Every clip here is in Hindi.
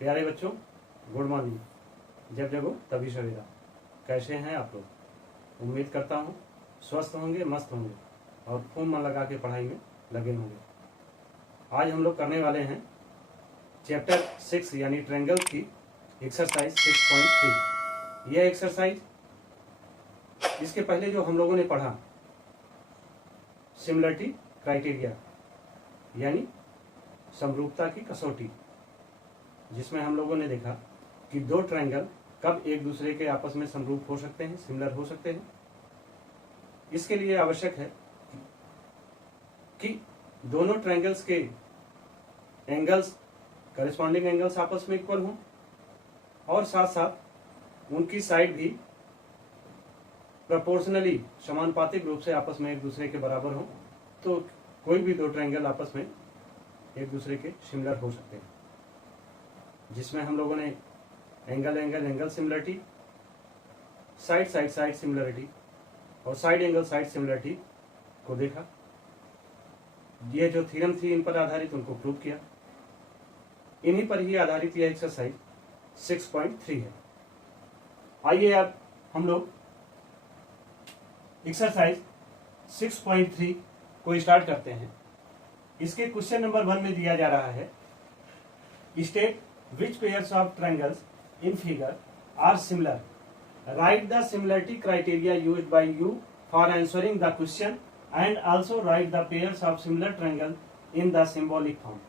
प्यारे बच्चों, गुड मॉर्निंग। जब जगो तभी सवेरा। कैसे हैं आप लोग? उम्मीद करता हूँ स्वस्थ होंगे, मस्त होंगे और खूब मन लगा के पढ़ाई में लगे होंगे। आज हम लोग करने वाले हैं चैप्टर 6 यानी ट्रायंगल की एक्सरसाइज 6.3। यह एक्सरसाइज इसके पहले जो हम लोगों ने पढ़ा सिमिलरिटी क्राइटेरिया यानी समरूपता की कसौटी, जिसमें हम लोगों ने देखा कि दो ट्रायंगल कब एक दूसरे के आपस में समरूप हो सकते हैं, सिमिलर हो सकते हैं। इसके लिए आवश्यक है कि दोनों ट्रायंगल्स के एंगल्स, करेस्पॉन्डिंग एंगल्स आपस में इक्वल हों और साथ साथ उनकी साइड भी प्रोपोर्शनली समानुपातिक रूप से आपस में एक दूसरे के बराबर हो, तो कोई भी दो ट्रायंगल आपस में एक दूसरे के सिमिलर हो सकते हैं। जिसमें हम लोगों ने angle angle angle similarity, side side side similarity और साइड एंगल साइड सिमिलरिटी को देखा। ये जो थ्योरम थी इन पर आधारित उनको प्रूव किया। इन्हीं पर ही आधारित यह एक्सरसाइज 6.3 है। आइए अब हम लोग एक्सरसाइज 6.3 को स्टार्ट करते हैं। इसके क्वेश्चन नंबर 1 में दिया जा रहा है, state which pairs of triangles in figure are similar. Write the similarity criteria used by you for answering the question and also write the pairs of similar triangle in the symbolic form.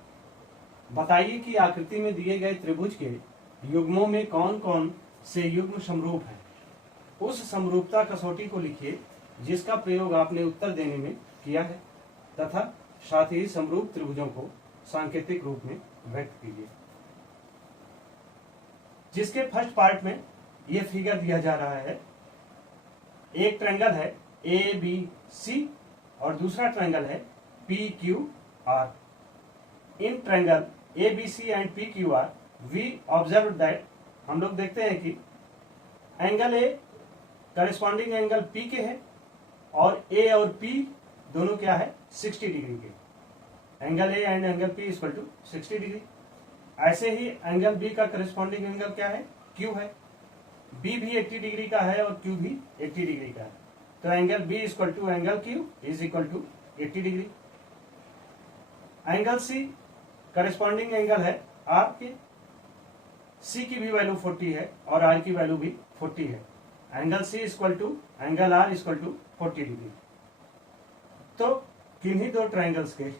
बताइए कि आकृति में दिए गए त्रिभुज के युग्मों में कौन कौन से युग्म समरूप हैं। उस समरूपता कसौटी को लिखिए जिसका प्रयोग आपने उत्तर देने में किया है तथा साथ ही समरूप त्रिभुजों को सांकेतिक रूप में व्यक्त कीजिए। जिसके फर्स्ट पार्ट में यह फिगर दिया जा रहा है, एक ट्रायंगल है ए बी सी और दूसरा ट्रायंगल है P Q R. In triangle A B C and P Q R we observe that, हम लोग देखते हैं कि angle A corresponding angle P के है और ए और पी दोनों क्या है 60 डिग्री के। Angle A and angle P equal to 60 degree. ऐसे ही एंगल बी का करेस्पॉन्डिंग एंगल क्या है, क्यू है। बी भी 80 डिग्री का है और क्यू भी 80 डिग्री का है, तो angle B equal to angle Q is equal to 80 degree. Angle C corresponding angle है आर के, सी की भी वैल्यू 40 है और आर की वैल्यू भी 40 है। Angle C equal to angle R equal to 40 degree. तो किन्हीं दो ट्रायंगल्स के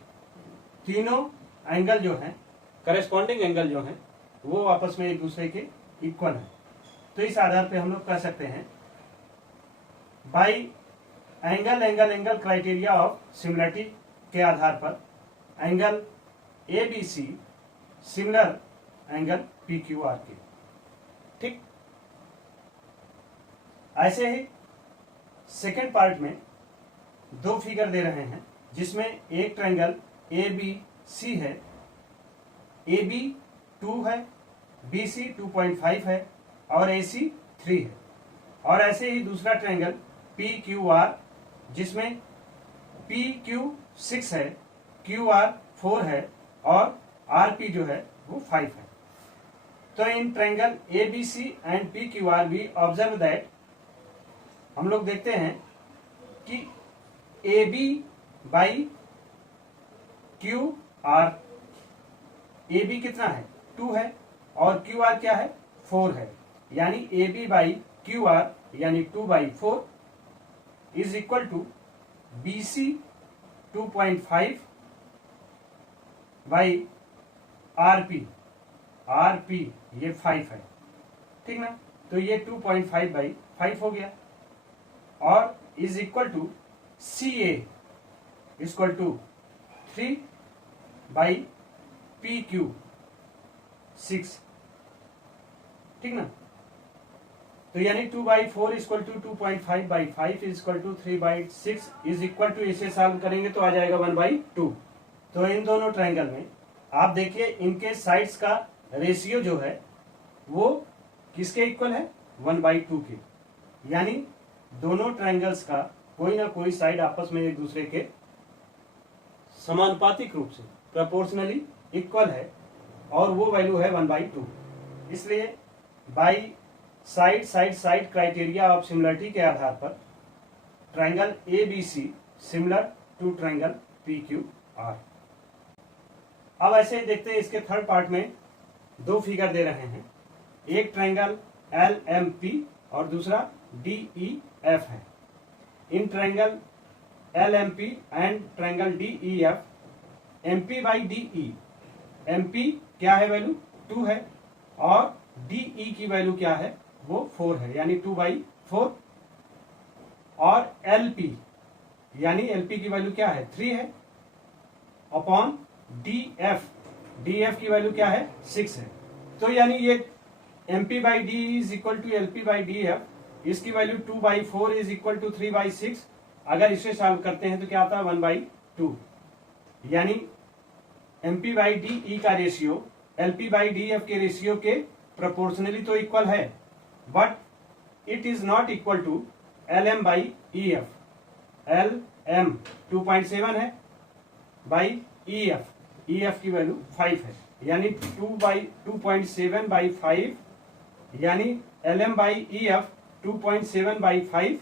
तीनों एंगल जो हैं, करेस्पॉन्डिंग एंगल जो हैं, वो आपस में एक दूसरे के इक्वल है। तो इस आधार पे हम लोग कह सकते हैं by angle angle angle criteria of similarity के आधार पर angle A B C similar angle P Q R के। ठीक, ऐसे ही सेकेंड पार्ट में दो फिगर दे रहे हैं जिसमें एक ट्रायंगल ए बी सी है, ए बी 2 है, बी सी 2.5 है और ए सी 3 है। और ऐसे ही दूसरा ट्रायंगल पी क्यू आर जिसमें पी क्यू 6 है, क्यू आर 4 है और आर पी जो है वो 5 है। तो in triangle A B C and P Q R we observe that, हम लोग देखते हैं कि A B by Q R, A B कितना है 2 है और क्यू आर क्या है 4 है, यानी A B by Q R यानी 2/4 is equal to B C 2.5 by R P ये 5 है। ठीक ना, तो ये 2.5/5 हो गया और is equal to C A equal to 3 by P Q 6। ठीक ना, तो यानी 2/4 equal to 2.5/5 equal to 3/6 is equal to, इसे सॉल्व करेंगे तो आ जाएगा 1/2। तो इन दोनों ट्रायंगल में आप देखिए इनके साइड्स का रेशियो जो है वो किसके इक्वल है 1/2 के, यानी दोनों ट्रायंगल्स का कोई ना कोई साइड आपस में एक दूसरे के समानुपातिक रूप से प्रोपोर्शनली इक्वल है और वो वैल्यू है 1/2। इसलिए by side criteria of similarity के आधार पर triangle ABC similar to triangle PQR। अब ऐसे ही देखते हैं इसके थर्ड पार्ट में दो फिगर दे रहे हैं, एक ट्रायंगल LMP और दूसरा DEF है। In triangle LMP and triangle DEF MP by DE, MP क्या है वैल्यू 2 है और DE की वैल्यू क्या है वो 4 है, यानी 2/4, और LP यानी LP की वैल्यू क्या है 3 है, अपॉन DF की वैल्यू क्या है 6 है। तो यानी ये MP by DE is equal to LP by DF, इसकी वैल्यू 2/4 इज इक्वल टू 3/6। अगर इसे सॉल्व करते हैं तो क्या आता है 1/2, यानी MP बाई DE का रेशियो LP बाई DF के रेशियो के प्रोपोर्शनली तो इक्वल है, but it is not equal to LM by EF। LM 2.7 है बाई EF की वैल्यू 5 है, यानी 2.7/5, यानी LM बाई EF 2.7/5,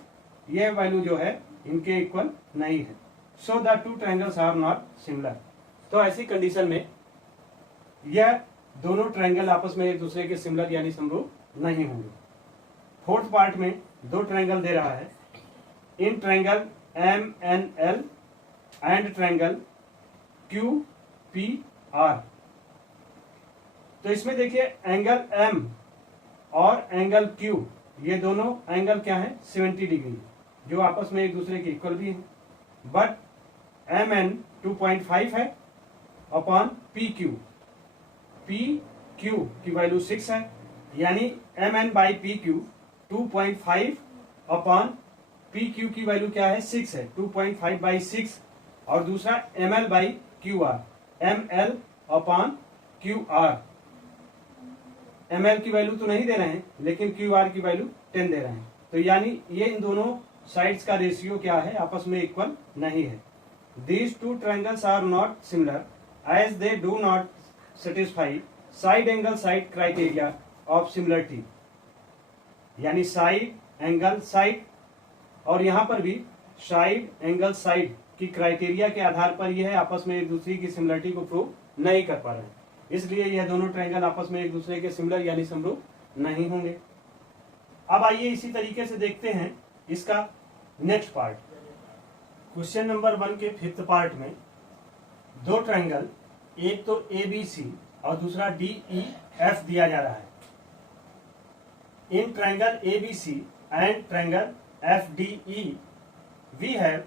यह वैल्यू जो है इनके इक्वल नहीं है। So the two triangles are not similar. तो ऐसी कंडीशन में यह दोनों ट्रायंगल आपस में एक दूसरे के सिमिलर यानी समरूप नहीं होंगे। फोर्थ पार्ट में दो ट्रायंगल दे रहा है, in triangle MNL and triangle QPR। तो इसमें देखिए एंगल M और एंगल Q, ये दोनों एंगल क्या है 70 डिग्री, जो आपस में एक दूसरे के इक्वल भी हैं, बट MN 2.5 है अपॉन PQ की वैल्यू 6 है, यानी MN by PQ 2.5 upon PQ की वैल्यू क्या है 6 है, 2.5/6, और दूसरा ML by QR, ML upon QR। ML की वैल्यू तो नहीं दे रहे हैं, लेकिन QR की वैल्यू 10 दे रहे हैं। तो यानी ये इन दोनों साइड्स का रेशियो क्या है आपस में इक्वल नहीं है। These two triangles are not similar as they do not satisfy side angle side criteria of similarity, यानी साइड एंगल साइड, और यहां पर भी साइड एंगल साइड की क्राइटेरिया के आधार पर यह आपस में एक दूसरे की सिमिलरिटी को प्रूव नहीं कर पा रहे हैं, इसलिए यह दोनों ट्रायंगल आपस में एक दूसरे के सिमिलर यानी समरूप नहीं होंगे। अब आइए इसी तरीके से देखते हैं इसका नेक्स्ट पार्ट। क्वेश्चन नंबर 1 के फिफ्थ पार्ट में दो ट्रायंगल, एक तो ABC और दूसरा DEF दिया जा रहा है। In triangle ABC and triangle FDE we have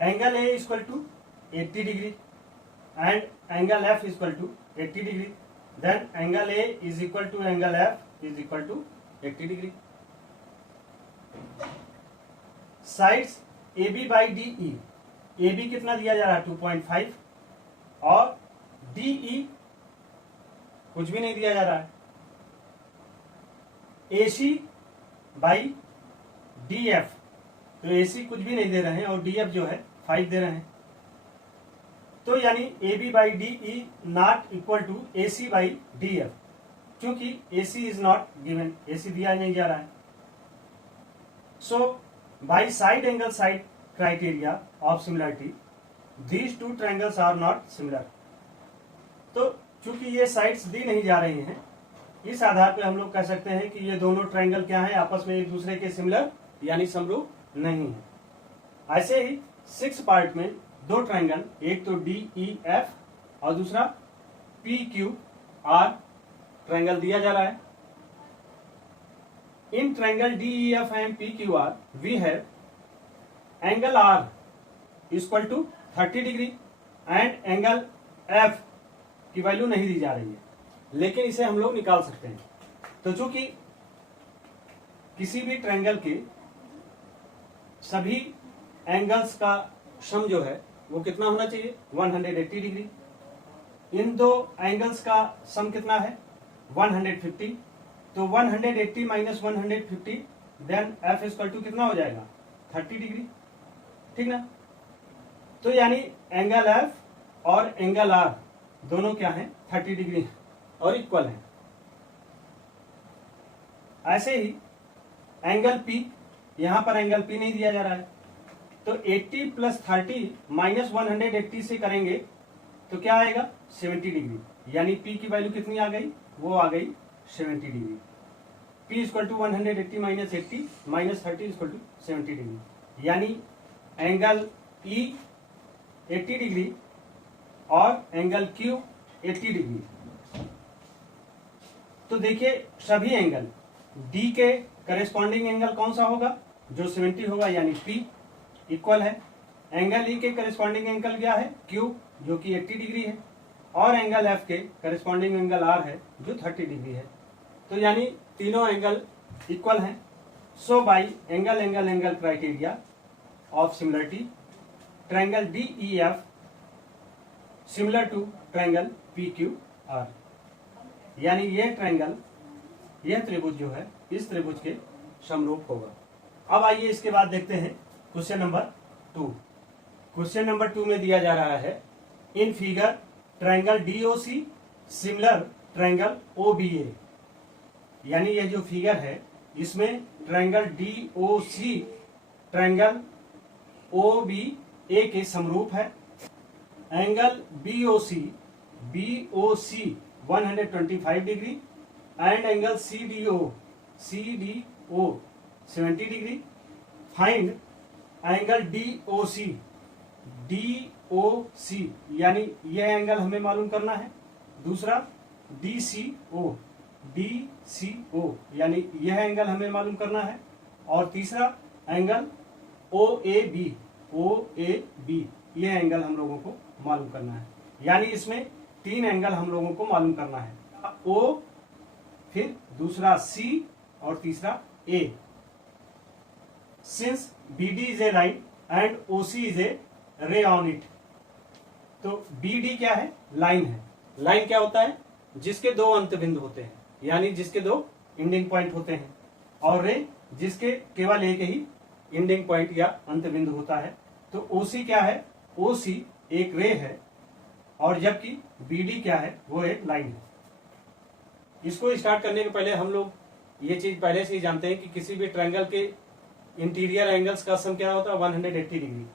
angle A is equal to 80 degree and angle F is equal to 80 degree, then angle A is equal to angle F is equal to 80 degree. Sides AB by DE, AB कितना दिया जा रहा है 2.5 और DE कुछ भी नहीं दिया जा रहा है। AC बाई DF, तो AC कुछ भी नहीं दे रहे हैं और DF जो है 5 दे रहे हैं। तो यानी AB by DE not equal to AC by DF, क्योंकि AC is not given, AC दिया नहीं जा रहा है। So by side angle side criteria of similarity these two triangles are not similar. तो चूंकि ये साइड्स दी नहीं जा रही हैं, इस आधार पे हम लोग कह सकते हैं कि ये दोनों ट्रायंगल क्या है आपस में एक दूसरे के सिमिलर यानी समरूप नहीं है। ऐसे ही 6 पार्ट में दो ट्रायंगल, एक तो DEF और दूसरा PQR ट्रायंगल दिया जा रहा है। In triangle DEF and PQR we have angle R equal to 30 degree and angle F की वैल्यू नहीं दी जा रही है, लेकिन इसे हम लोग निकाल सकते हैं। तो चूंकि किसी भी ट्रायंगल के सभी एंगल्स का सम जो है वो कितना होना चाहिए 180 डिग्री। इन दो एंगल्स का सम कितना है 150, तो 180 minus 150 then F equal to कितना हो जाएगा 30 डिग्री, ठीक ना। तो यानी एंगल F और एंगल R दोनों क्या है 30 डिग्री और इक्वल है। ऐसे ही एंगल पी, यहां पर एंगल पी नहीं दिया जा रहा है, तो 80 प्लस 30 माइनस 180 से करेंगे तो क्या आएगा 70 डिग्री, यानी पी की वैल्यू कितनी आ गई, वो आ गई 70 degree. P equal to 180 minus 80 minus 30 equal to 70 degree, यानी एंगल ई 80 डिग्री और एंगल क्यू 80 डिग्री। तो देखिए सभी एंगल डी के करेस्पॉन्डिंग एंगल कौन सा होगा, जो 70 होगा, यानी पी इक्वल है एंगल ई के करेस्पॉन्डिंग एंगल क्या है, क्यू, जो कि 80 डिग्री है, और एंगल एफ के करेस्पॉन्डिंग एंगल आर है जो 30 डिग्री है। तो यानी तीनों एंगल इक्वल हैं। So by angle angle angle criteria of similarity, triangle D E F similar to triangle P Q R, यानी ये ट्रायंगल, यह त्रिभुज जो है इस त्रिभुज के समरूप होगा। अब आइए इसके बाद देखते हैं क्वेश्चन नंबर 2। क्वेश्चन नंबर 2 में दिया जा रहा है in figure triangle DOC similar triangle OBA, यानी यह जो फिगर है इसमें ट्रायंगल डीओसी ट्रायंगल ओबीए के समरूप है। Angle BOC 125 degree and angle CDO 70 degree. Find angle DOC यानी यह एंगल हमें मालूम करना है। दूसरा डीसीओ यानी यह एंगल हमें मालूम करना है। और तीसरा एंगल ओएबी यह एंगल हम लोगों को मालूम करना है। यानी इसमें 3 एंगल हम लोगों को मालूम करना है, ओ, फिर दूसरा सी और तीसरा A. Since BD is a line and OC is a ray on it, तो BD क्या है, लाइन है। लाइन क्या होता है, जिसके 2 अंत बिंदु होते हैं, यानी जिसके 2 एंडिंग पॉइंट होते हैं, और रे जिसके केवल एक ही एंडिंग पॉइंट या अंत बिंदु होता है। तो OC क्या है, OC एक रे है, और जबकि BD क्या है, वो एक लाइन है। इसको स्टार्ट करने के पहले हम लोग ये चीज पहले से ही जानते हैं कि किसी भी ट्रायंगल के इंटीरियर एंगल्स का सम क्या होता है, 180 डिग्री।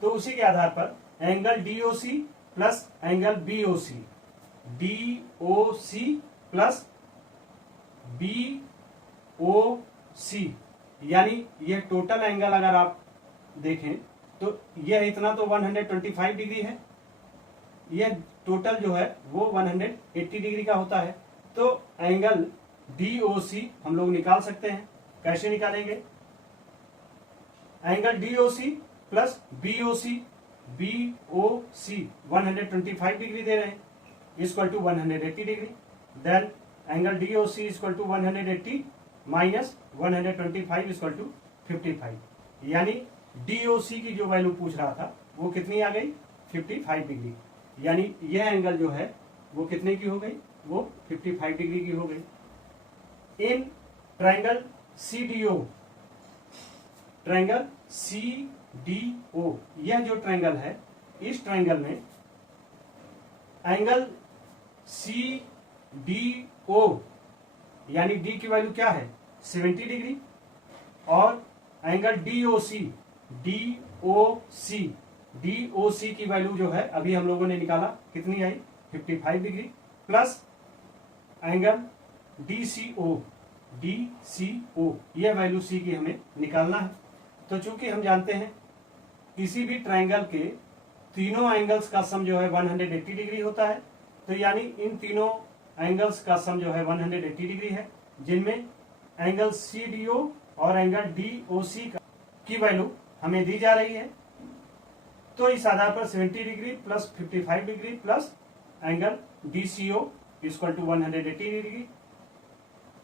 तो उसी के आधार पर angle DOC plus angle BOC plus BOC, यानी यह टोटल एंगल अगर आप देखें तो यह इतना तो 125 डिग्री है, यह टोटल जो है वो 180 डिग्री का होता है। तो एंगल DOC हम लोग निकाल सकते हैं। कैसे निकालेंगे, angle DOC plus BOC 125 degree दे रहे हैं, equal to 180 degree. Then angle DOC equal to 180 minus 125 equal to 55, यानी DOC की जो वैल्यू पूछ रहा था वो कितनी आ गई, 55 डिग्री। यानी यह एंगल जो है वो कितने की हो गई, वो 55 डिग्री की हो गई। इन ट्रायंगल CDO, यह जो ट्रायंगल है, इस ट्रायंगल में एंगल CDO यानी D की वैल्यू क्या है, 70 डिग्री, और एंगल DOC की वैल्यू जो है अभी हम लोगों ने निकाला, कितनी आई, 55 डिग्री, प्लस एंगल DCO यह वैल्यू C की हमें निकालना है। तो चूंकि हम जानते हैं किसी भी ट्रायंगल के तीनों एंगल्स का सम जो है 180 डिग्री होता है, तो यानी इन तीनों एंगल्स का सम जो है 180 डिग्री है, जिनमें एंगल CDO और एंगल DOC की वैल्यू हमें दी जा रही है। तो इस आधार पर 70 degree plus 55 degree plus angle DCO equal to 180 degree,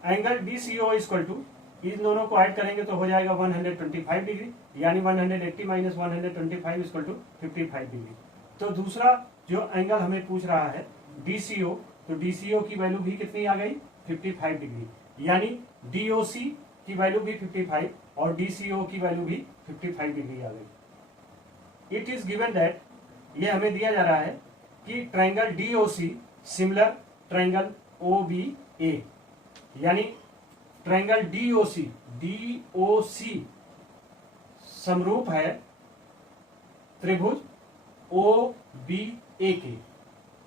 angle DCO equal to, इन दोनों को ऐड करेंगे तो हो जाएगा 125 डिग्री, यानी 180 माइनस 125 इक्वल टू 55 डिग्री। तो दूसरा जो एंगल हमें पूछ रहा है DCO, तो DCO की वैल्यू भी कितनी आ गई, 55 डिग्री, यानी DOC की वैल्यू भी 55 और DCO की वैल्यू भी 55 डिग्री आ गई। इट इज गिवन दैट, ये हमें दिया जा रहा है कि triangle DOC similar triangle OBA, यानी ट्रायंगल डीओसी समरूप है त्रिभुज OBA के,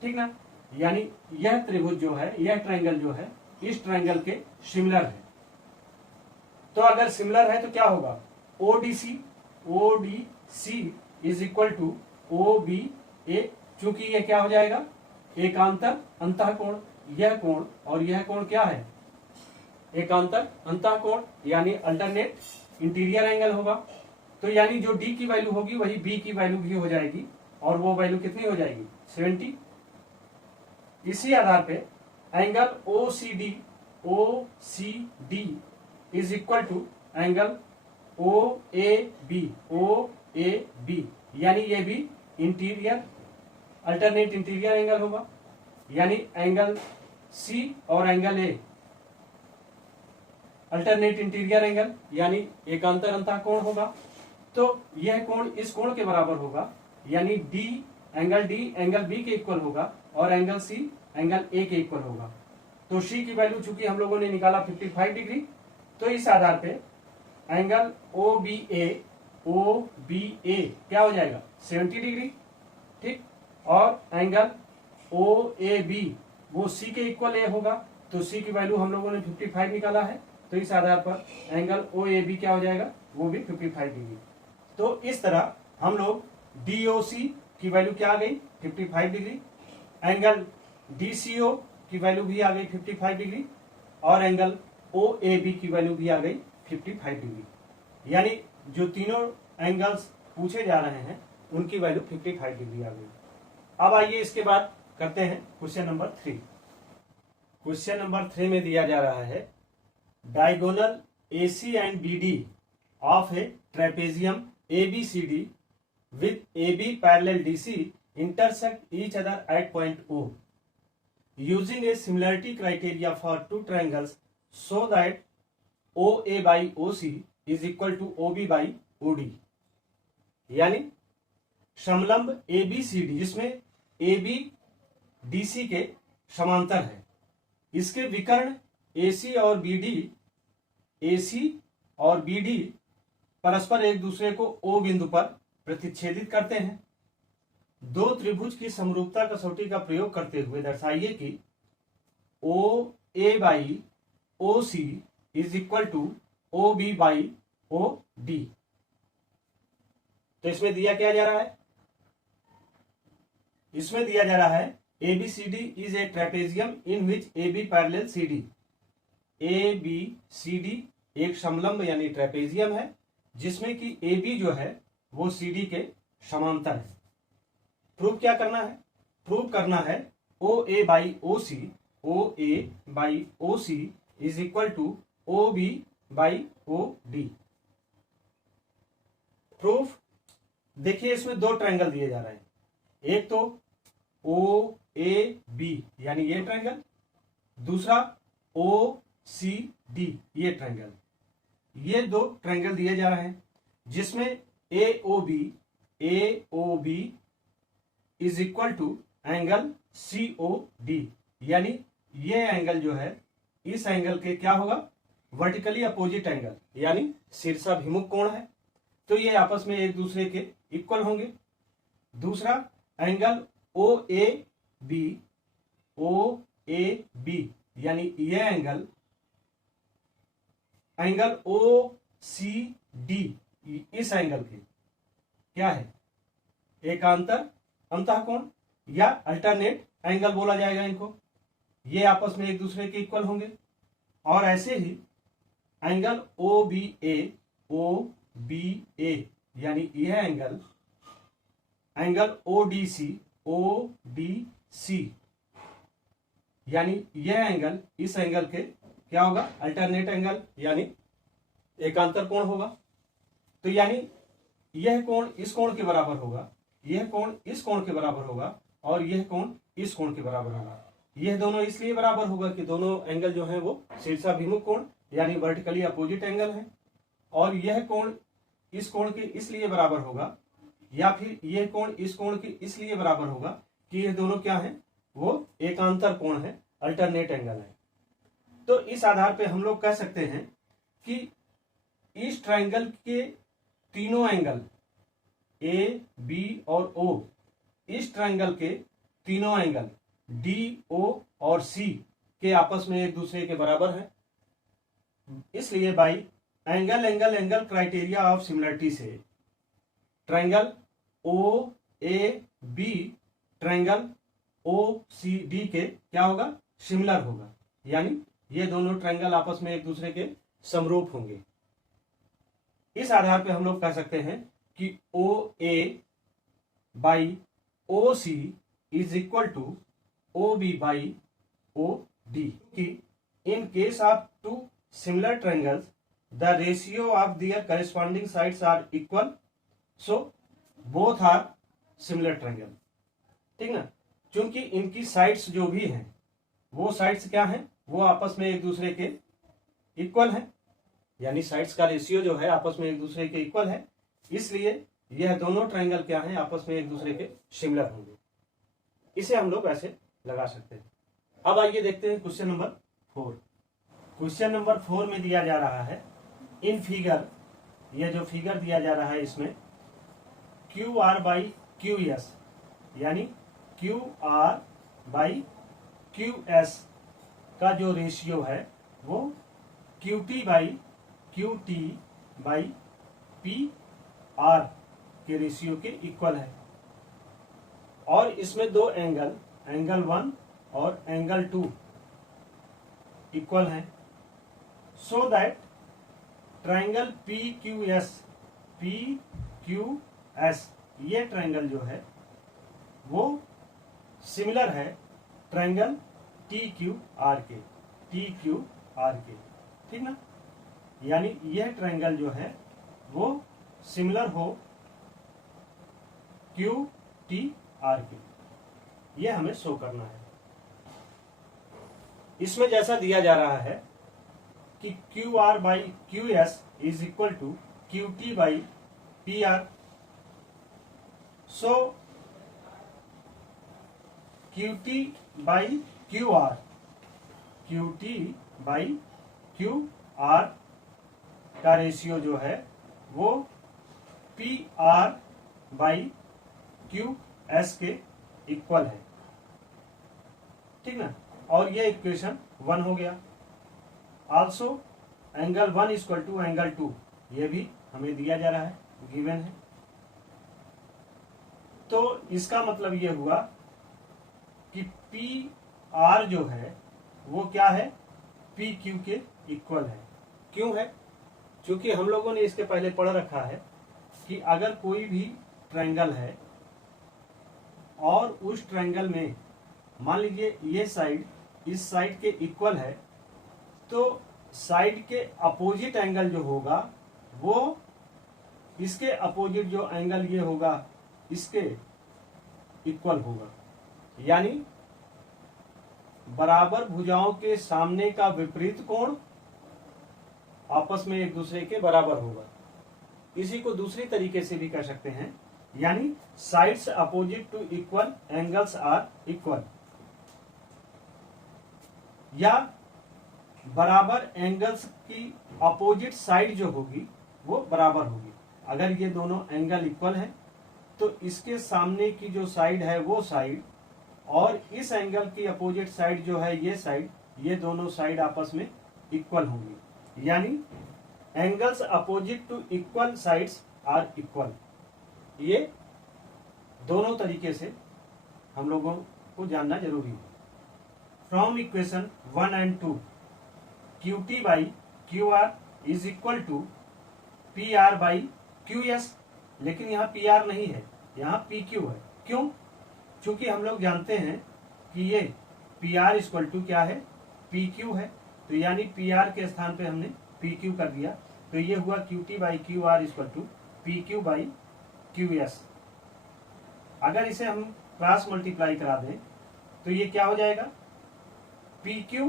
ठीक ना। यानी यह त्रिभुज जो है, यह ट्रायंगल जो है इस ट्रायंगल के सिमिलर है। तो अगर सिमिलर है तो क्या होगा, ODC is equal to OBA। चूंकि यह क्या हो जाएगा, एकांतर अंतःकोण, यह कोण और यह कोण क्या है, एकांतर अंतःकोण, यानी अल्टरनेट इंटीरियर एंगल होगा। तो यानी जो D की वैल्यू होगी वही B की वैल्यू भी हो जाएगी, और वो वैल्यू कितनी हो जाएगी, 70। इसी आधार पे angle OCD is equal to angle OAB, यानी ये भी इंटीरियर अल्टरनेट इंटीरियर एंगल होगा। यानी एंगल C और angle A alternate interior angle, यानी एकांतर अंतःकोण होगा। तो यह कोण इस कोण के बराबर होगा, यानी एंगल D एंगल B के इक्वल होगा और एंगल C एंगल A के इक्वल होगा। तो C की वैल्यू चूंकि हम लोगों ने निकाला 55 डिग्री, तो इस आधार पे एंगल OBA क्या हो जाएगा, 70 डिग्री, ठीक। और एंगल OAB वो C के इक्वल A होगा, तो C की वैल्यू हम लोगों ने 55 निकाला है, तो इस आधार पर एंगल OAB क्या हो जाएगा, वो भी 55 डिग्री। तो इस तरह हम लोग DOC की वैल्यू क्या आ गई, 55 डिग्री, एंगल DCO की वैल्यू भी आ गई 55 डिग्री, और एंगल OAB की वैल्यू भी आ गई 55 डिग्री। यानी जो तीनों एंगल्स पूछे जा रहे हैं उनकी वैल्यू 55 डिग्री आ गई। अब आइए इसके बाद करते हैं क्वेश्चन नंबर 3। क्वेश्चन नंबर 3 में दिया जा रहा है diagonal AC and BD of A trapezium ABCD with AB parallel DC intersect each other at point O. Using a similarity criteria for two triangles so that OA by OC is equal to OB by OD. यानी समलंब ABCD जिसमें AB DC के समांतर है, इसके विकर्ण AC और BD परस्पर एक दूसरे को O बिंदु पर प्रतिच्छेदित करते हैं। दो त्रिभुज की समरूपता कसौटी का प्रयोग करते हुए दर्शाइए कि OA by OC is equal to OB by OD। तो इसमें दिया क्या जा रहा है, इसमें दिया जा रहा है ABCD is a trapezium in which AB parallel CD। ABCD एक समलंब यानी ट्रेपेजियम है जिसमें कि AB जो है वो CD के समांतर है। प्रूव क्या करना है, प्रूव करना है OA by OC is equal to OB by OD। Proof देखिए, इसमें दो ट्रायंगल दिए जा रहे हैं, एक तो OAB यानी ये ट्रायंगल, दूसरा OCD ये ट्रायंगल। ये दो ट्रायंगल दिए जा रहे हैं जिसमें AOB is equal to angle COD, यानी ये एंगल जो है इस एंगल के क्या होगा, वर्टिकली अपोजिट एंगल, यानी शीर्षाभिमुख कोण है, तो ये आपस में एक दूसरे के इक्वल होंगे। दूसरा एंगल OAB यानी ये एंगल OCD इस एंगल के क्या है, एकांतर अंतःकोण या अल्टरनेट एंगल बोला जाएगा इनको, ये आपस में एक दूसरे के इक्वल होंगे। और ऐसे ही एंगल OBA यानी यह एंगल ODC यानी यह एंगल इस एंगल के क्या होगा, अल्टरनेट एंगल यानी एकांतर कोण होगा। तो यानी यह कोण इस कोण के बराबर होगा, यह कोण इस कोण के बराबर होगा और यह कोण इस कोण के बराबर होगा। यह दोनों इसलिए बराबर होगा कि दोनों एंगल जो है वो शीर्षाभिमुख कोण यानी वर्टिकली अपोजिट एंगल है, और यह कोण इस कोण के इसलिए बराबर होगा या फिर यह कोण इस कोण के इसलिए बराबर होगा कि यह दोनों क्या है, वो एकांतर कोण है, अल्टरनेट एंगल है। तो इस आधार पे हम लोग कह सकते हैं कि इस ट्रायंगल के तीनों एंगल ए, बी और ओ, इस ट्रायंगल के तीनों एंगल डी, ओ और सी के आपस में एक दूसरे के बराबर है। इसलिए by angle angle angle criteria of similarity से triangle O A B triangle O C D के क्या होगा, सिमिलर होगा, यानी ये दोनों ट्रायंगल आपस में एक दूसरे के समरूप होंगे। इस आधार पे हम लोग कह सकते हैं कि O A by O C is equal to O B by O D, कि in case of two similar triangles the ratio of their corresponding sides are equal, so both are similar triangle. ठीक ना, क्योंकि इनकी साइड्स जो भी हैं वो साइड्स क्या हैं, वो आपस में एक दूसरे के इक्वल हैं, यानी साइड्स का रेशियो जो है आपस में एक दूसरे के इक्वल है, इसलिए यह दोनों ट्रायंगल क्या हैं, आपस में एक दूसरे के सिमिलर होंगे। इसे हम लोग ऐसे लगा सकते हैं। अब आइए देखते हैं क्वेश्चन नंबर 4। क्वेश्चन नंबर 4 में दिया जा रहा है इन फिगर, यह जो फिगर दिया जा रहा है इसमें Q R by Q S, यानी Q R by Q S का जो रेशियो है वो Q T by Q T by P R के रेशियो के इक्वल है। और इसमें दो एंगल, एंगल 1 और एंगल 2 इक्वल है, so that triangle P Q S ये ट्रायंगल जो है वो सिमिलर है ट्रायंगल टी क्यू आर के, ठीक ना, यानी यह ट्रायंगल जो है वो सिमिलर हो क्यू टी आर के, ये हमें शो करना है। इसमें जैसा दिया जा रहा है कि Q R by Q S is equal to Q T by P R, so Q T by Q R, Q T by Q R का रेशियो जो है वो P R by Q S के इक्वल है, ठीक ना, और ये इक्वेशन 1 हो गया। Also angle 1 equal to angle 2, ये भी हमें दिया जा रहा है, गिवन है। तो इसका मतलब ये हुआ कि पी आर जो है वो क्या है, पी क्यू के इक्वल है। क्यों है, क्योंकि हम लोगों ने इसके पहले पढ़ रखा है कि अगर कोई भी ट्रायंगल है और उस ट्रायंगल में मान लीजिए ये साइड इस साइड के इक्वल है, तो साइड के अपोजिट एंगल जो होगा वो इसके अपोजिट जो एंगल ये होगा इसके इक्वल होगा, यानी बराबर भुजाओं के सामने का विपरीत कोण आपस में एक दूसरे के बराबर होगा। इसी को दूसरी तरीके से भी कह सकते हैं, यानी sides opposite to equal angles are equal, या बराबर एंगल्स की अपोजिट साइड जो होगी वो बराबर होगी। अगर ये दोनों एंगल इक्वल है तो इसके सामने की जो साइड है वो साइड और इस एंगल की अपोजिट साइड जो है ये साइड, ये दोनों साइड आपस में इक्वल होंगी, यानी angles opposite to equal sides are equal. ये दोनों तरीके से हम लोगों को जानना जरूरी है। From equation 1 and 2 Q T by Q R is equal to P R by Q S, लेकिन यहाँ पी आर नहीं है, यहाँ पी क्यू है। क्यों, क्योंकि हम लोग जानते हैं कि ये पी आर इक्वल टू क्या है, पी क्यू है, तो यानी पी आर के स्थान पे हमने पी क्यू कर दिया, तो ये हुआ Q T by Q R equal to P Q by Q S. अगर इसे हम क्रॉस मल्टीप्लाई करा दें तो ये क्या हो जाएगा, P Q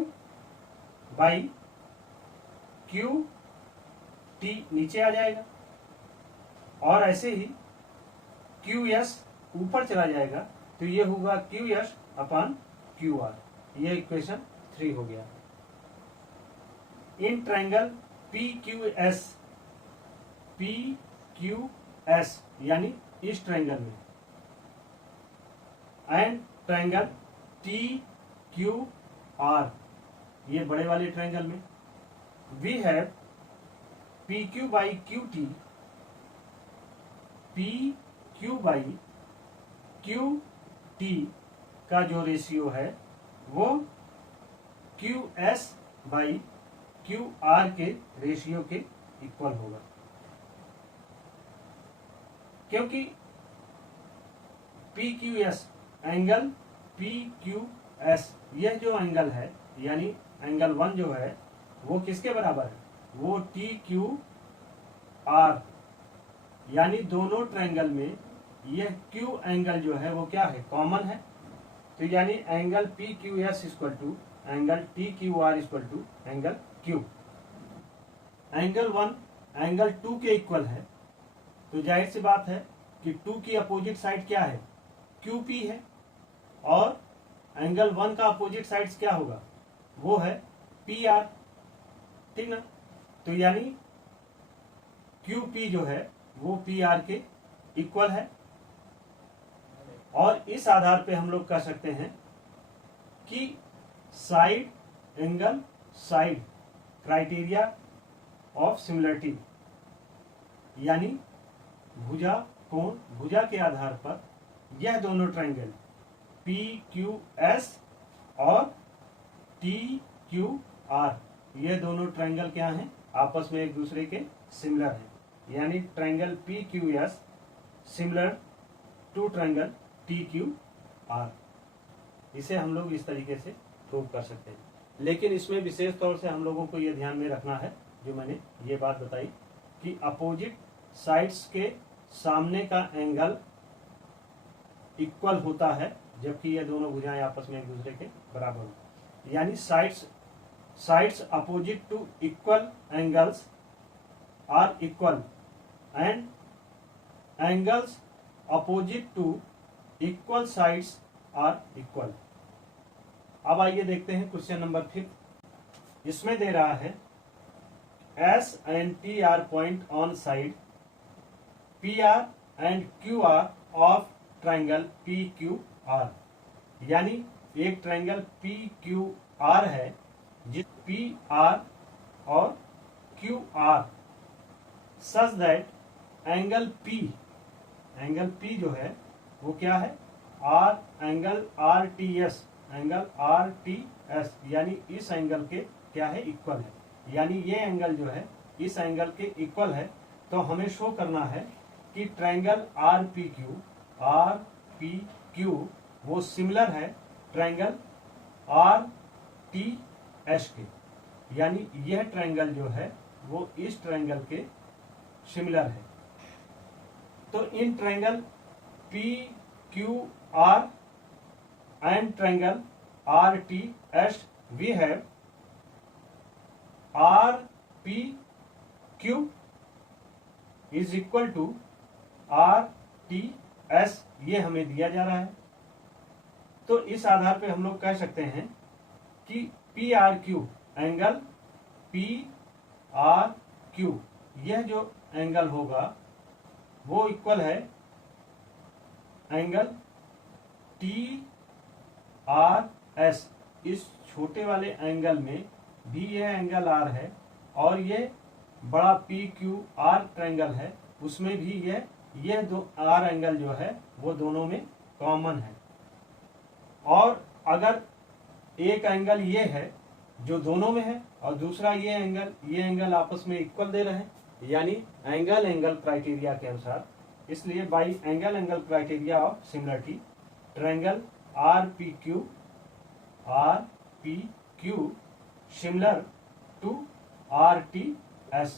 by Q T नीचे आ जाएगा और ऐसे ही क्यू एस ऊपर चला जाएगा, तो ये होगा Q S upon Q R. ये इक्वेशन 3 हो गया। इन ट्रायंगल PQS यानी इस ट्रायंगल में एंड ट्रायंगल TQR ये बड़े वाले ट्रायंगल में we have PQ by QT का जो रेशियो है वो QS by QR के रेशियो के इक्वल होगा, क्योंकि PQS एंगल PQS यह जो एंगल है यानी एंगल 1 जो है वो किसके बराबर है, वो TQR यानी दोनों ट्रायंगल में यह Q एंगल जो है वो क्या है, कॉमन है। तो यानी angle PQS equal to angle TQR equal to angle Q। Angle 1 angle 2 के इक्वल है, तो जाहिर सी बात है कि 2 की अपोजिट साइड क्या है, QP है, और एंगल 1 का अपोजिट साइड क्या होगा, वो है PR, ठीक ना। तो यानी QP जो है वो PR के इक्वल है, और इस आधार पे हम लोग कह सकते हैं कि side angle side criteria of similarity यानी भुजा कोण भुजा के आधार पर यह दोनों ट्रायंगल PQS और TQR ये दोनों ट्रायंगल क्या हैं, आपस में एक दूसरे के सिमिलर हैं, यानी triangle PQS similar to triangle TQR। इसे हम लोग इस तरीके से प्रूव कर सकते हैं, लेकिन इसमें विशेष तौर से हम लोगों को यह ध्यान में रखना है, जो मैंने ये बात बताई कि अपोजिट साइड्स के सामने का एंगल इक्वल होता है, जबकि ये दोनों भुजाएं आपस में एक दूसरे के बराबर हो, यानी sides opposite to equal angles are equal and angles opposite to equal sides are equal. अब आइए देखते हैं क्वेश्चन नंबर 5। इसमें दे रहा है S and T are point on side PR and QR of triangle PQR, यानी एक ट्रायंगल PQR है जिस PR और QR such that angle P जो है वो क्या है, एंगल RTS यानी इस एंगल के क्या है, इक्वल है, यानी ये एंगल जो है इस एंगल के इक्वल है। तो हमें शो करना है कि ट्रायंगल RPQ वो सिमिलर है ट्रायंगल RTS के, यानी यह ट्रायंगल जो है वो इस ट्रायंगल के सिमिलर है। तो in triangle PQR and triangle RTS we have RPQ is equal to RTS, ये हमें दिया जा रहा है। तो इस आधार पे हम लोग कह सकते हैं कि PRQ एंगल PRQ यह जो एंगल होगा वो इक्वल है एंगल TRS। इस छोटे वाले एंगल में भी यह एंगल R है, और ये बड़ा PQR ट्रायंगल है उसमें भी यह दो R एंगल जो है वो दोनों में कॉमन है। और अगर एक एंगल ये है जो दोनों में है और दूसरा ये एंगल आपस में इक्वल दे रहे हैं, यानी एंगल क्राइटेरिया के अनुसार, इसलिए by angle criteria of similarity triangle RPQ similar to RTS।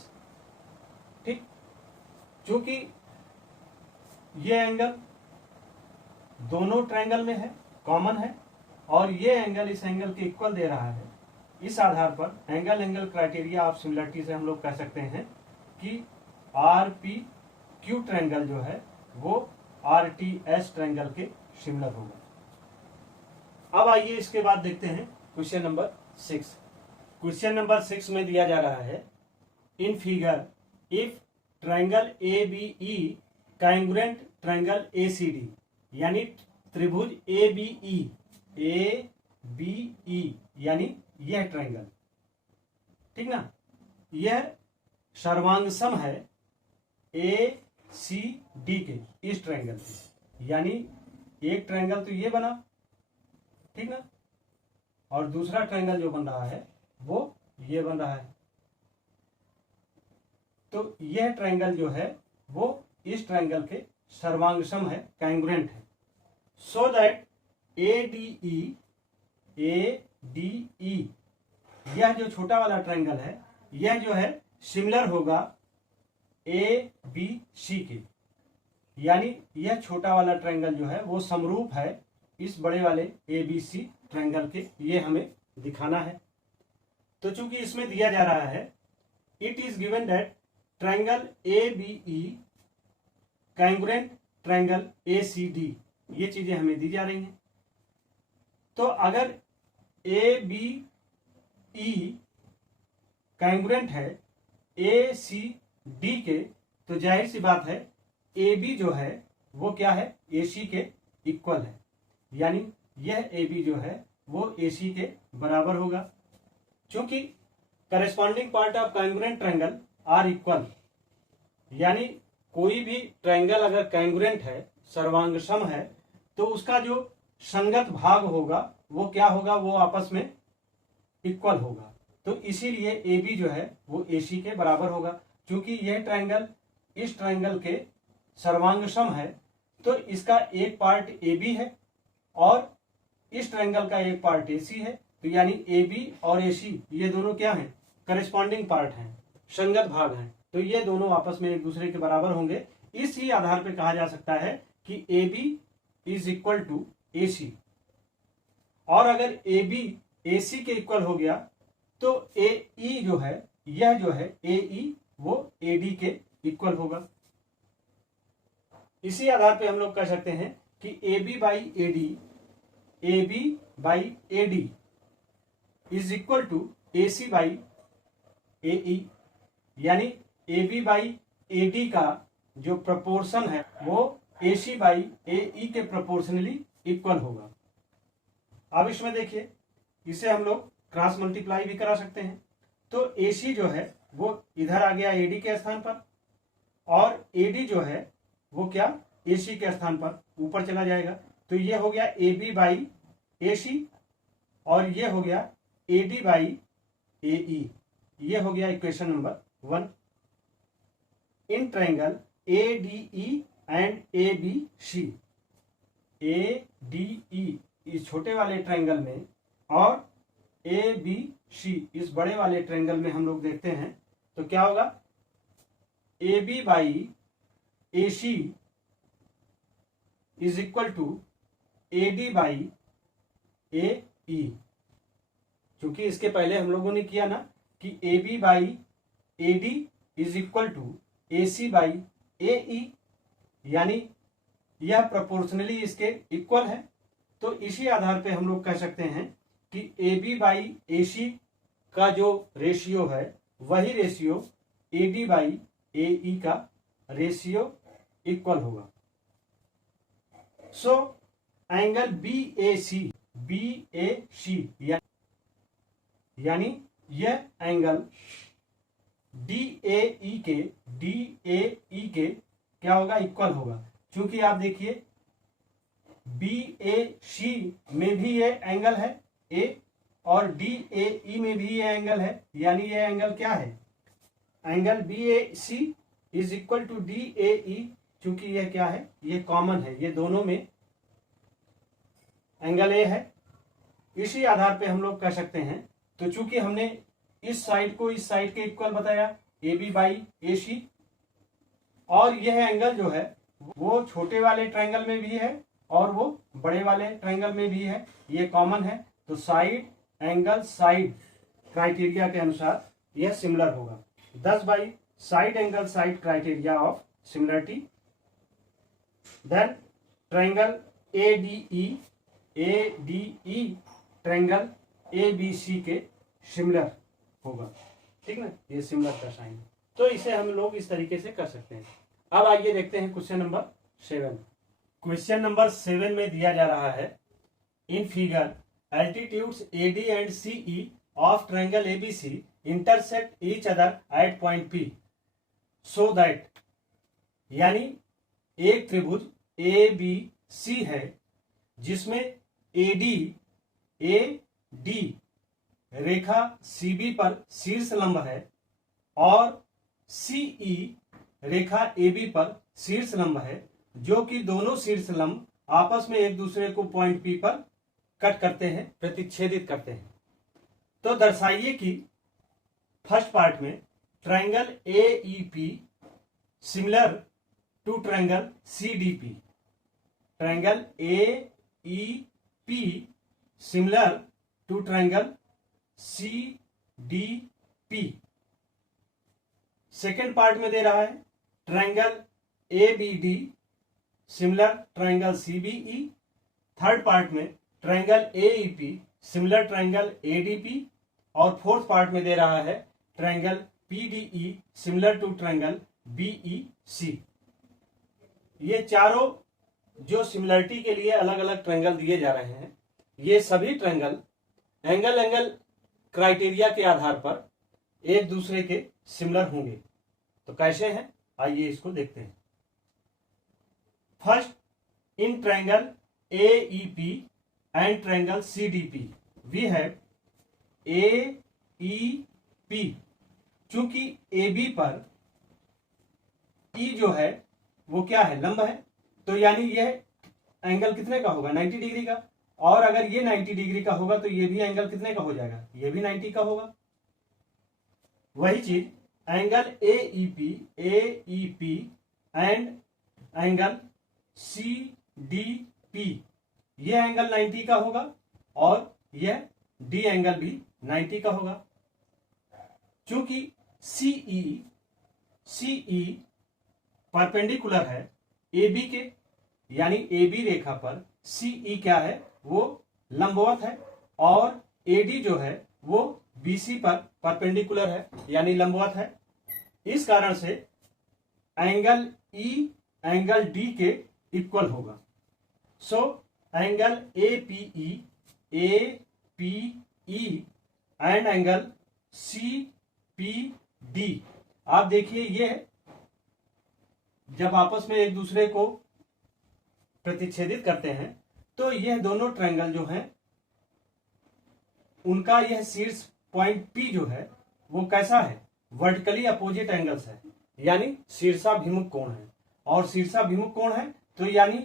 ठीक, चूंकि ये एंगल दोनों ट्रायंगल में है, कॉमन है, और ये एंगल इस एंगल के इक्वल दे रहा है, इस आधार पर एंगल क्राइटेरिया ऑफ सिमिलरिटी से हम लोग कह सकते हैं कि RPQ ट्रायंगल जो है वो RTS ट्रायंगल के सिमिलर होगा। अब आइए इसके बाद देखते हैं क्वेश्चन नंबर 6। क्वेश्चन नंबर 6 में दिया जा रहा है, in figure if triangle A B E congruent triangle A C D, यानी त्रिभुज ए बी ई यानी यह ट्रायंगल, ठीक ना, यह सर्वांगसम है ए सी डी के, इस ट्रायंगल के, यानी एक ट्रायंगल तो ये बना, ठीक ना, और दूसरा ट्रायंगल जो बन रहा है वो ये बन रहा है। तो यह ट्रायंगल जो है वो इस ट्रायंगल के सर्वांगसम है, कांग्रुएंट है। सो दैट ए डी ई यह जो छोटा वाला ट्रायंगल है यह जो है सिमिलर होगा ए बी सी के, यानी यह छोटा वाला ट्रायंगल जो है वो समरूप है इस बड़े वाले ए बी सी ट्रायंगल के, ये हमें दिखाना है। तो चूंकि इसमें दिया जा रहा है it is given that triangle A B E congruent triangle A C D, ये चीजें हमें दी जा रही हैं। तो अगर ए बी ई कांग्रुएंट है ए सी डी के, तो जाहिर सी बात है ए बी जो है वो क्या है, ए सी के इक्वल है, यानी यह ए बी जो है वो ए सी के बराबर होगा। क्योंकि corresponding part of congruent triangle are equal, यानी कोई भी ट्रायंगल अगर कांग्रुएंट है, सर्वांगसम है, तो उसका जो संगत भाग होगा वो क्या होगा, वो आपस में इक्वल होगा। तो इसीलिए ए बी जो है वो ए सी के बराबर होगा। क्योंकि यह ट्रायंगल इस ट्रायंगल के सर्वांगसम है, तो इसका एक पार्ट ए बी है और इस ट्रायंगल का एक पार्ट ए सी है, तो यानी ए बी और ए सी ये दोनों क्या हैं, करेस्पॉन्डिंग पार्ट हैं, संगत भाग हैं, तो ये दोनों आपस में एक दूसरे के बराबर होंगे। इसी आधार पर कहा जा सकता है कि A B is equal to A C, और अगर ए बी ए सी के इक्वल हो गया तो ए ई जो है, यह जो है ए ई वो ए डी के इक्वल होगा। इसी आधार पे हम लोग कह सकते हैं कि A B by A D, A B by A D is equal to A C by A E, यानी A B by A D का जो प्रपोर्शन है वो ए सी बाई ए ई के प्रोपोर्शनली इक्वल होगा। अब इसमें देखिए, इसे हम लोग क्रॉस मल्टीप्लाई भी करा सकते हैं। तो ए सी जो है वो इधर आ गया ए डी के स्थान पर, और ए डी जो है वो क्या, ए सी के स्थान पर ऊपर चला जाएगा। तो ये हो गया ए बी बाई ए सी, और ये हो गया ए डी बाई ए ई, ये हो गया equation number 1। In triangle A D E and A B C, A D E इस छोटे वाले ट्रायंगल में और ए बी सी इस बड़े वाले ट्रायंगल में हम लोग देखते हैं, तो क्या होगा, A B by A C is equal to A D by A E. क्योंकि इसके पहले हम लोगों ने किया ना कि A B by A D is equal to A C by A E, यानी यह प्रोपोर्शनली इसके इक्वल है। तो इसी आधार पे हम लोग कह सकते हैं कि ए बी बाई ए सी का जो रेशियो है वही ratio A D by A ई का रेशियो इक्वल होगा। सो एंगल बी ए सी यानी यह एंगल डी ए ई के क्या होगा, इक्वल होगा। क्योंकि आप देखिए बी ए सी में भी ये एंगल है ए, और डी ए ई में भी ये एंगल है, यानी ये एंगल क्या है, angle B A C is equal to D A E. चूंकि यह क्या है, ये कॉमन है, ये दोनों में एंगल ए है। इसी आधार पे हम लोग कह सकते हैं, तो चूंकि हमने इस साइड को इस साइड के इक्वल बताया ए बी बाई ए सी, और यह एंगल जो है वो छोटे वाले ट्रायंगल में भी है और वो बड़े वाले ट्रायंगल में भी है, ये कॉमन है। तो साइड एंगल साइड क्राइटेरिया के अनुसार यह सिमिलर होगा। 10 by side angle side criteria of similarity. Then triangle A D E triangle A B C के सिमिलर होगा, ठीक ना, ये सिमिलर का साइन। तो इसे हम लोग इस तरीके से कर सकते हैं। अब आइए देखते हैं क्वेश्चन नंबर 7। क्वेश्चन नंबर 7 में दिया जा रहा है, in figure altitudes AD and CE of triangle ABC intersect each other at point P so that, यानी एक त्रिभुज ABC है जिसमें AD रेखा CB पर शीर्ष लंब है और CE रेखा AB पर शीर्ष लंब है, जो कि दोनों शीर्ष लंब आपस में एक दूसरे को पॉइंट P पर कट करते हैं, प्रतिच्छेदित करते हैं। तो दर्शाइए कि फर्स्ट पार्ट में triangle AEP similar to triangle CDP, triangle AEP similar to triangle CDP। Second part में दे रहा है triangle ABD similar triangle CBE। Third part में triangle AEP similar triangle ADP। और फोर्थ पार्ट में दे रहा है triangle PDE similar to triangle BEC। ये चारों जो सिमिलरिटी के लिए अलग अलग ट्रायंगल दिए जा रहे हैं, ये सभी ट्रायंगल एंगल क्राइटेरिया के आधार पर एक दूसरे के सिमिलर होंगे। तो कैसे हैं, आइए इसको देखते हैं। First, in triangle AEP and triangle CDP we have AEP, चूंकि AB पर E जो है वो क्या है, लंब है, तो यानी यह एंगल कितने का होगा, 90 डिग्री का। और अगर ये 90 डिग्री का होगा तो ये भी एंगल कितने का हो जाएगा, ये भी 90 का होगा। वही चीज angle AEP and angle CDP, ये एंगल 90 का होगा और यह D एंगल भी 90 का होगा। चूंकि CE परपेंडिकुलर है AB के, यानी AB रेखा पर CE क्या है, वो लंबवत है, और AD जो है वो BC पर परपेंडिकुलर है, यानी लंबवत है। इस कारण से एंगल E एंगल D के इक्वल होगा। So angle APE and angle CPD, आप देखिए ये जब आपस में एक दूसरे को प्रतिच्छेदित करते हैं तो यह दोनों ट्रायंगल जो हैं उनका यह शीर्ष पॉइंट P जो है वो कैसा है, वर्टिकली अपोजिट एंगल्स है, यानी शीर्षाभिमुख कोण है। और शीर्षाभिमुख कोण है तो यानी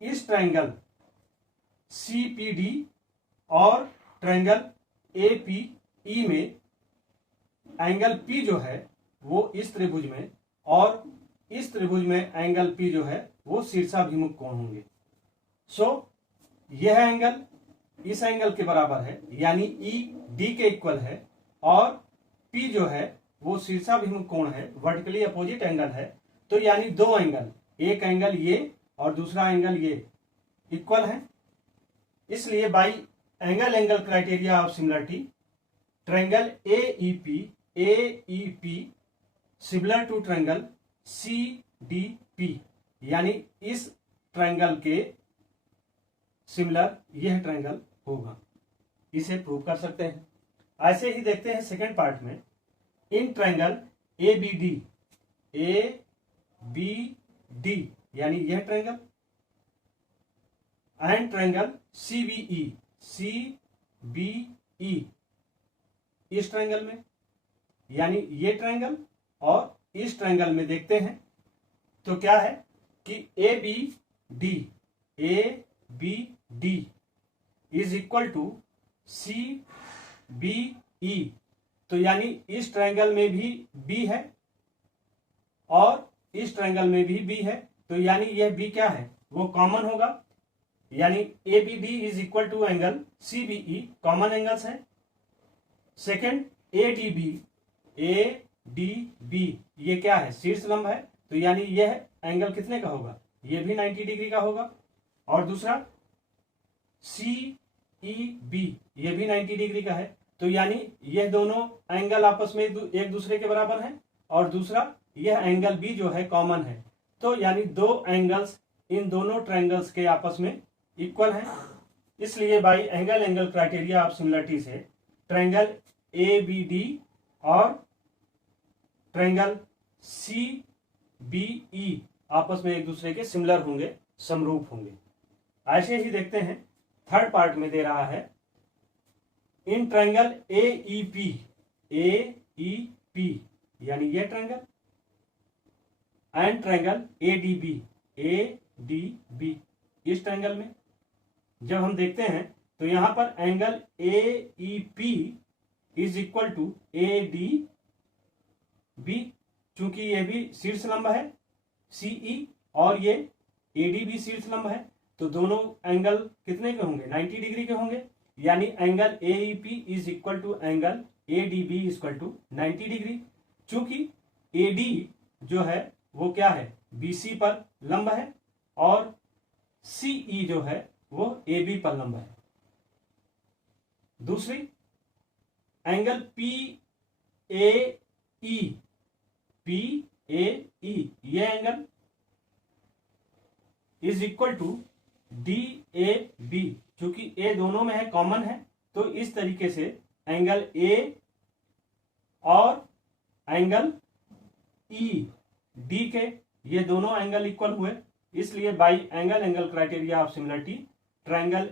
इस ट्रायंगल CPD और ट्रायंगल APE में एंगल P जो है वो इस त्रिभुज में, और इस त्रिभुज में एंगल P जो है वो शीर्षाभिमुख कोण होंगे। सो यह एंगल इस एंगल के बराबर है, यानी ED के इक्वल है, और P जो है वो शीर्षाभिमुख कोण है, वर्टिकली अपोजिट एंगल है। तो यानी दो एंगल, एक एंगल ये और दूसरा एंगल ये इक्वल है। इसलिए by angle criteria of similarity triangle AEP similar to triangle CDP, यानी इस ट्रायंगल के सिमिलर यह ट्रायंगल होगा। इसे प्रूव कर सकते हैं। ऐसे ही देखते हैं सेकेंड पार्ट में, इन ट्रायंगल ABD यानी यह ट्रायंगल एंड ट्रायंगल CBE इस ट्रायंगल में, यानी ये ट्रायंगल और इस ट्रायंगल में देखते हैं तो क्या है कि ABD is equal to CBE। तो यानी इस ट्रायंगल में भी B है और इस ट्रायंगल में भी B है, तो यानी यह B क्या है, वो कॉमन होगा, यानी ABD is equal to angle CBE, common angles है। सेकेंड ADB ये क्या है, शीर्ष लंब है, तो यानी यह एंगल कितने का होगा, यह भी 90 डिग्री का होगा। और दूसरा CEB ये भी 90 डिग्री का है, तो यानी यह दोनों एंगल आपस में एक दूसरे के बराबर हैं, और दूसरा यह एंगल भी जो है कॉमन है। तो यानी दो एंगल्स इन दोनों ट्रायंगल्स के आपस में इक्वल हैं। इसलिए by angle criteria of similarity से ट्रायंगल ABD और ट्रायंगल CBE आपस में एक दूसरे के सिमिलर होंगे, समरूप होंगे। ऐसे ही देखते हैं थर्ड पार्ट में दे रहा है इन ट्रायंगल AEP यानी ये ट्रायंगल एंड ट्रायंगल ADB इस ट्रायंगल में जब हम देखते हैं तो यहां पर angle AEP is equal to ADB, चूंकि यह भी शीर्ष लंब है CE और ये AD भी शीर्ष लंब है, तो दोनों एंगल कितने के होंगे, 90 डिग्री के होंगे। यानी angle AEP is equal to angle ADB is equal to 90 degree. चूंकि AD जो है वो क्या है, BC पर लंब है, और CE जो है वो AB पर लंब है। दूसरी एंगल PAE ये angle is equal to DAB, चूंकि A दोनों में है, कॉमन है, तो इस तरीके से एंगल A और एंगल ED के ये दोनों एंगल इक्वल हुए। इसलिए by angle criteria of similarity triangle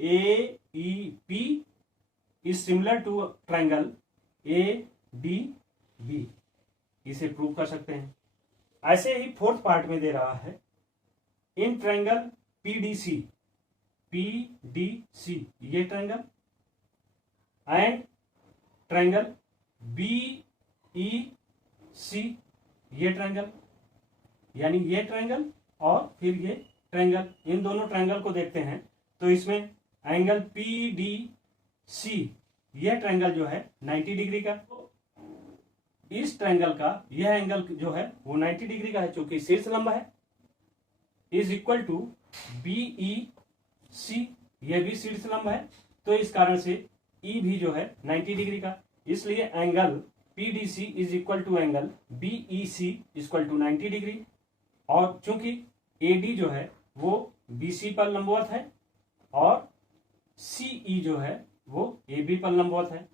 AEP is similar to triangle ADB, इसे प्रूव कर सकते हैं। ऐसे ही फोर्थ पार्ट में दे रहा है इन ट्रायंगल PDC ये ट्रायंगल एंड ट्रायंगल BEC ये ट्रायंगल, यानी ये ट्रायंगल और फिर ये ट्रायंगल, इन दोनों ट्रायंगल को देखते हैं तो इसमें एंगल PDC यह ट्रायंगल जो है 90 डिग्री का, इस ट्रायंगल का यह एंगल जो है वो 90 डिग्री का है, चूंकि शीर्ष लंब है, इज इक्वल टू BEC यह भी शीर्ष लंब है, तो इस कारण से E भी जो है 90 डिग्री का। इसलिए angle PDC is equal to angle BEC equal to 90 degree, और चूंकि AD जो है वो BC पर लंबवत है और CE जो है वो AB पर लंबवत है।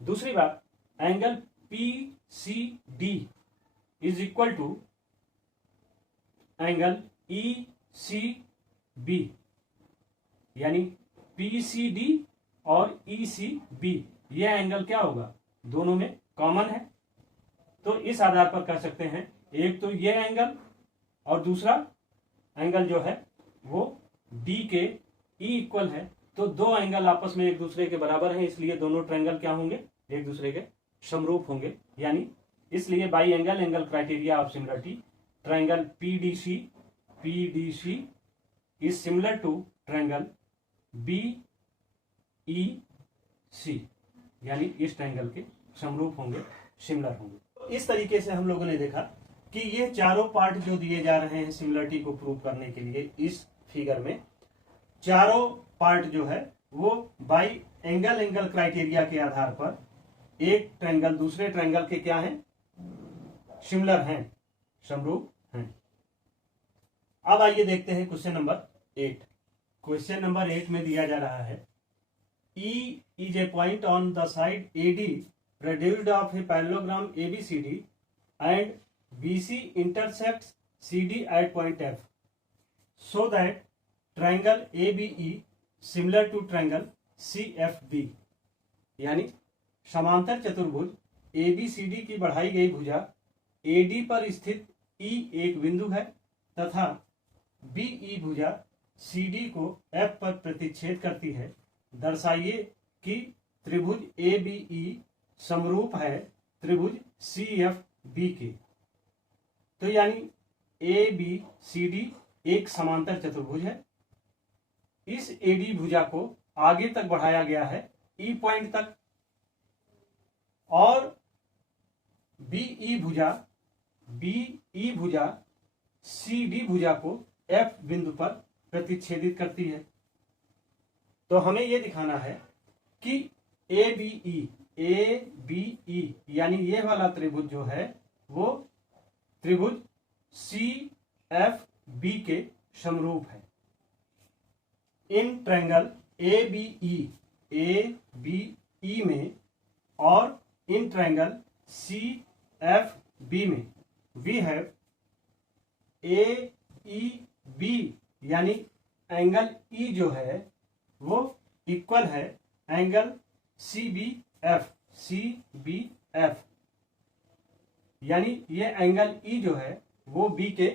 दूसरी बात angle PCD is equal to angle ECB, यानी PCD और ECB यह एंगल क्या होगा, दोनों में कॉमन है। तो इस आधार पर कह सकते हैं एक तो यह एंगल और दूसरा एंगल जो है वो D के E इक्वल है, तो दो एंगल आपस में एक दूसरे के बराबर हैं, इसलिए दोनों ट्रायंगल क्या होंगे, एक दूसरे के समरूप होंगे। यानी इसलिए by angle criteria of similarity triangle PDC is similar to triangle BEC, यानी इस ट्रायंगल के समरूप होंगे, सिमिलर होंगे। तो इस तरीके से हम लोगों ने देखा कि ये चारों पार्ट जो दिए जा रहे हैं सिमिलरिटी को प्रूव करने के लिए, इस फिगर में चारों पार्ट जो है वो बाई एंगल क्राइटेरिया के आधार पर एक ट्रायंगल दूसरे ट्रायंगल के क्या हैं, सिमिलर हैं, समरूप हैं। अब आइए देखते हैं क्वेश्चन नंबर 8। क्वेश्चन नंबर 8 में दिया जा रहा है E is a point on the side AD produced of a parallelogram ABCD and BC intersects CD at point F, so that triangle ABE similar to triangle CFB, यानी समांतर चतुर्भुज ABCD की बढ़ाई गई भुजा AD पर स्थित E एक बिंदु है तथा BE भुजा CD को F पर प्रतिच्छेद करती है। दर्शाइए कि त्रिभुज ABE समरूप है त्रिभुज CFB के। तो यानी ABCD एक समांतर चतुर्भुज है, इस AD भुजा को आगे तक बढ़ाया गया है E पॉइंट तक, और BE भुजा CD भुजा को F बिंदु पर प्रतिच्छेदित करती है। तो हमें यह दिखाना है कि ABE यानी ये वाला त्रिभुज जो है वो त्रिभुज CFB के समरूप है। इन ट्रायंगल ABE में और इन ट्रायंगल CFB में वी हैव AEB यानी एंगल E जो है वो इक्वल है एंगल CBF यानी ये एंगल E जो है वो B के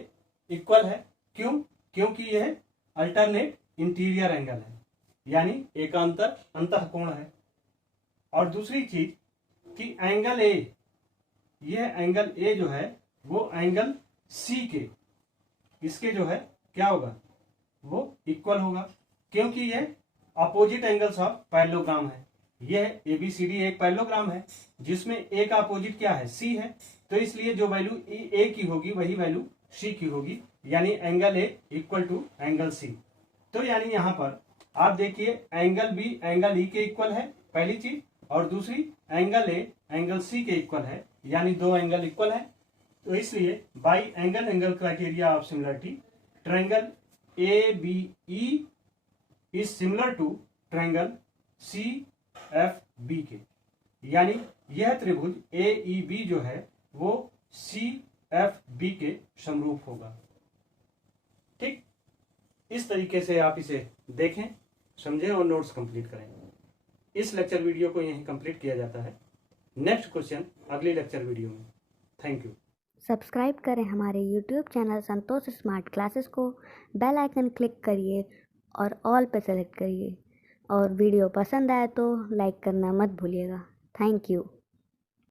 इक्वल है। क्यों? क्योंकि यह अल्टरनेट इंटीरियर एंगल है यानी एकांतर अंतःकोण है। और दूसरी चीज कि एंगल A, यह एंगल A जो है वो एंगल C के इसके जो है क्या होगा वो इक्वल होगा, क्योंकि यह अपोजिट एंगल्स ऑफ पैरेललोग्राम है। यह ABCD एक पैरेललोग्राम है जिसमें A का अपोजिट क्या है C है, तो इसलिए जो वैल्यू A की होगी वही वैल्यू C की होगी यानी angle A equal to angle C। तो यानी यहां पर आप देखिए एंगल B एंगल E के इक्वल है पहली चीज, और दूसरी एंगल A एंगल C के इक्वल है यानी दो एंगल इक्वल है। तो इसलिए by angle criteria of similarity triangle ABE is similar to triangle CFB के, यानी यह त्रिभुज AEB जो है वो CFB के समरूप होगा। ठीक, इस तरीके से आप इसे देखें, समझें और नोट्स कंप्लीट करें। इस लेक्चर वीडियो को यहीं कंप्लीट किया जाता है। नेक्स्ट क्वेश्चन अगले लेक्चर वीडियो में। Thank you. सब्सक्राइब करें हमारे YouTube चैनल संतोष स्मार्ट क्लासेस को, बेल आइकन क्लिक करिए और ऑल पे सेलेक्ट करिए, और वीडियो पसंद आए तो लाइक करना मत भूलिएगा। Thank you.